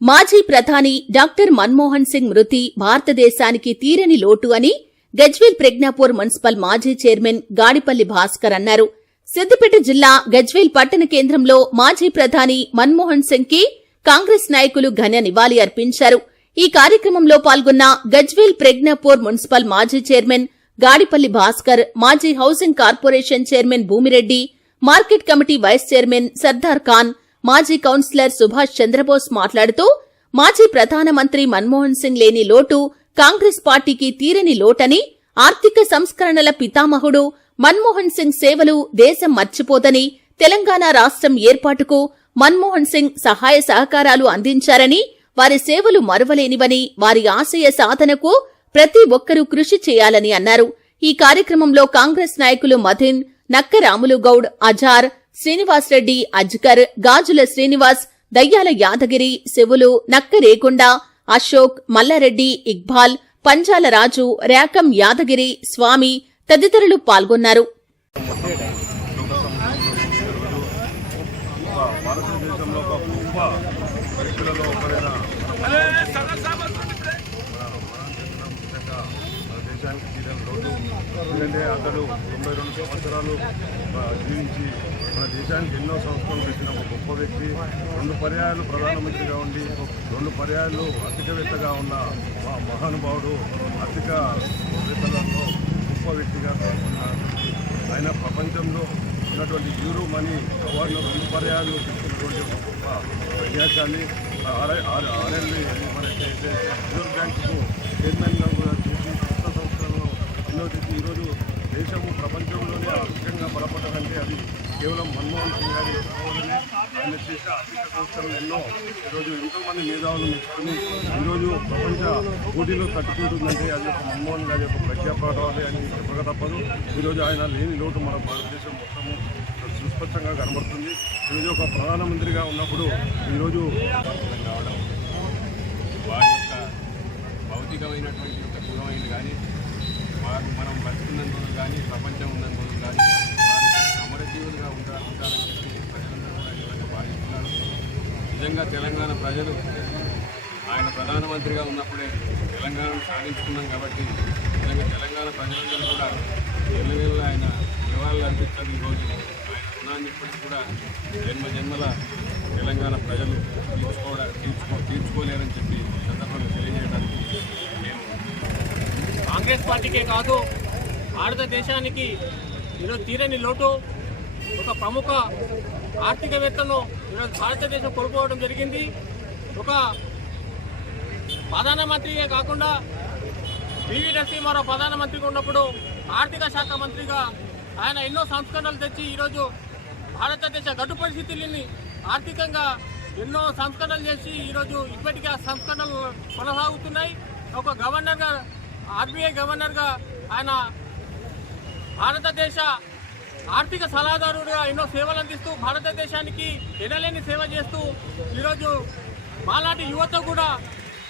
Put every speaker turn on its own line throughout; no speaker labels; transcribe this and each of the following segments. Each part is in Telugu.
మాజీ ప్రధాని డాక్టర్ మన్మోహన్ సింగ్ మృతి భారతదేశానికి తీరని లోటు అని గజ్వేల్ ప్రజ్ఞాపూర్ మున్సిపల్ మాజీ చైర్మన్ గాడిపల్లి భాస్కర్ అన్నారు. సిద్దిపేట జిల్లా గజ్వేల్ పట్టణ కేంద్రంలో మాజీ ప్రధాని మన్మోహన్ సింగ్కి కాంగ్రెస్ నాయకులు ఘన నివాళి అర్పించారు. ఈ కార్యక్రమంలో పాల్గొన్న గజ్వేల్ ప్రజ్ఞాపూర్ మున్సిపల్ మాజీ చైర్మన్ గాడిపల్లి భాస్కర్ మాజీ housing corporation chairman Bhumireddy market committee vice chairman Sardar Khan మాజీ కౌన్సిలర్ సుభాష్ చంద్రబోస్ మాట్లాడుతూ మాజీ ప్రధానమంత్రి మన్మోహన్ సింగ్ లేని లోటు కాంగ్రెస్ పార్టీకి తీరని లోటని ఆర్థిక సంస్కరణల పితామహుడు మన్మోహన్ సింగ్ సేవలు దేశం మర్చిపోదని తెలంగాణ రాష్ట్రం ఏర్పాటుకు మన్మోహన్ సింగ్ సహాయ సహకారాలు అందించారని వారి సేవలు మరువలేనివని వారి ఆశయ సాధనకు ప్రతి ఒక్కరూ కృషి చేయాలని అన్నారు. ఈ కార్యక్రమంలో కాంగ్రెస్ నాయకులు మధిన్ నక్కరాములు గౌడ్ అజార్ శ్రీనివాసరెడ్డి అజ్కర్ గాజుల శ్రీనివాస్ దయ్యాల యాదగిరి శివులు నక్కరేగుండ అశోక్ మల్లారెడ్డి ఇక్బాల్ పంజాల రాజు రేకం యాదగిరి స్వామి తదితరులు పాల్గొన్నారు.
భారతదేశంలో ఒక గొప్ప వ్యక్తులలో ఒకరైన మన దేశానికి రోడ్డు ఎందుకంటే అతడు తొంభై రెండు సంవత్సరాలు జీవించి మన దేశానికి ఎన్నో సంవత్సరాలు పెట్టిన ఒక గొప్ప వ్యక్తి. రెండు పర్యాయాలు ప్రధానమంత్రిగా ఉండి రెండు పర్యాయాలు ఆర్థికవేత్తగా ఉన్న మా మహానుభావుడు ఆర్థిక వేత్తలలో గొప్ప వ్యక్తిగా పేర్కొన్నారు ఆయన ప్రపంచంలో ఉన్నటువంటి యూరో మనీ అవార్డులో రెండు పర్యాయాలు తీసుకున్నటువంటి ఒక గొప్ప ప్రజాశాలి. ఆర్ఎల్ మనకైతే అయితే రిజర్వ్ బ్యాంకుకు చైర్మన్గా కూడా ఎన్నో తెచ్చి ఈరోజు దేశము ప్రపంచంలోనే అధికంగా బలపడాలంటే అది కేవలం మన్మోహన్ సింగ్ గారి ఆయన ఆర్థిక సంస్థలు ఎన్నో. ఈరోజు ఎంతోమంది మేధావులు మెచ్చుకొని ఈరోజు ప్రపంచ పోటీలో తట్టుకుంటుందంటే అది ఒక మన్మోహన్ గారి యొక్క ప్రఖ్యాపడాలి అని చెప్పక తప్పదు. ఈరోజు ఆయన లేని లోటు మన భారతదేశం మొత్తము సుస్పష్టంగా కనబడుతుంది. ఈరోజు ఒక ప్రధానమంత్రిగా ఉన్నప్పుడు ఈరోజు
వారి యొక్క భౌతికమైనటువంటి యొక్క దూరమైంది కానీ వారు మనం బతుకున్నంత రోజులు కానీ ప్రపంచం ఉన్నంత రోజులు కానీ అమరజీవులుగా ఉంటా ఉంటారని చెప్పి ప్రజలందరూ కూడా ఈ భావిస్తున్నారు. నిజంగా తెలంగాణ ప్రజలు ఆయన ప్రధానమంత్రిగా ఉన్నప్పుడే తెలంగాణను సాధించుకున్నాం కాబట్టి నిజంగా తెలంగాణ ప్రజలందరూ కూడా ఎల్లవేళ ఆయన నివాళులు అర్పించారు ఈరోజు ఆయన రుణాన్ని ఇప్పటికీ కూడా జన్మ జన్మల తెలంగాణ ప్రజలు తీర్చుకోవడానికి తీర్చుకో తీర్చుకోలేరని చెప్పి సందర్భంగా తెలియజేయడానికి మేము
కాంగ్రెస్ పార్టీకే కాదు భారతదేశానికి ఈరోజు తీరని లోటు ఒక ప్రముఖ ఆర్థికవేత్తను ఈరోజు భారతదేశం కోల్పోవడం జరిగింది. ఒక ప్రధానమంత్రిగా కాకుండా పివి నరసింహారావు ప్రధానమంత్రిగా ఉన్నప్పుడు ఆర్థిక శాఖ మంత్రిగా ఆయన ఎన్నో సంస్కరణలు తెచ్చి ఈరోజు భారతదేశ గడ్డు పరిస్థితులని ఆర్థికంగా ఎన్నో సంస్కరణలు చేసి ఈరోజు ఇప్పటికీ ఆ సంస్కరణలు కొనసాగుతున్నాయి. ఒక గవర్నర్గా ఆర్బీఐ గవర్నర్గా ఆయన భారతదేశ ఆర్థిక సలహాదారుడిగా ఎన్నో సేవలు అందిస్తూ భారతదేశానికి ఎనలేని సేవ చేస్తూ ఈరోజు మాలాంటి యువత కూడా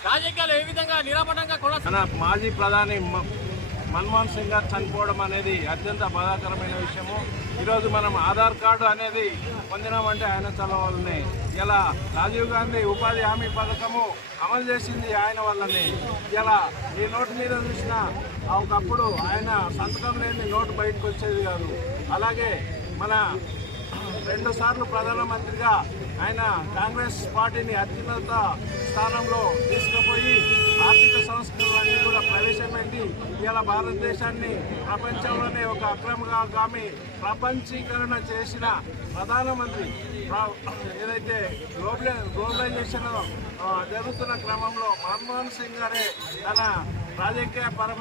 రాజకీయాలు ఏ విధంగా నిరాపడంగా కొనసాగుతున్నాయి
మాజీ ప్రధాని మన్మోహన్ సింగ్ గారు చనిపోవడం అనేది అత్యంత బాధాకరమైన విషయము. ఈరోజు మనం ఆధార్ కార్డు అనేది పొందినామంటే ఆయన చదవాలని ఇలా రాజీవ్ గాంధీ ఉపాధి హామీ పథకము అమలు చేసింది ఆయన వల్లనే. ఇలా ఈ నోటు మీద చూసిన ఒకప్పుడు ఆయన సంతకం లేని నోటు బయటకు వచ్చేది కాదు. అలాగే మన రెండు సార్లు ప్రధానమంత్రిగా ఆయన కాంగ్రెస్ పార్టీని అత్యున్నత స్థానంలో తీసుకుపోయి ఆర్థిక సంస్కరణలన్నీ ఇవాళ భారతదేశాన్ని ప్రపంచంలోనే ఒక అక్రమగామి ప్రపంచీకరణ చేసిన ప్రధానమంత్రి ఏదైతే గ్లోబలై గ్లోబలైజేషన్ జరుగుతున్న క్రమంలో మన్మోహన్ సింగ్ గారే తన రాజకీయ పరమ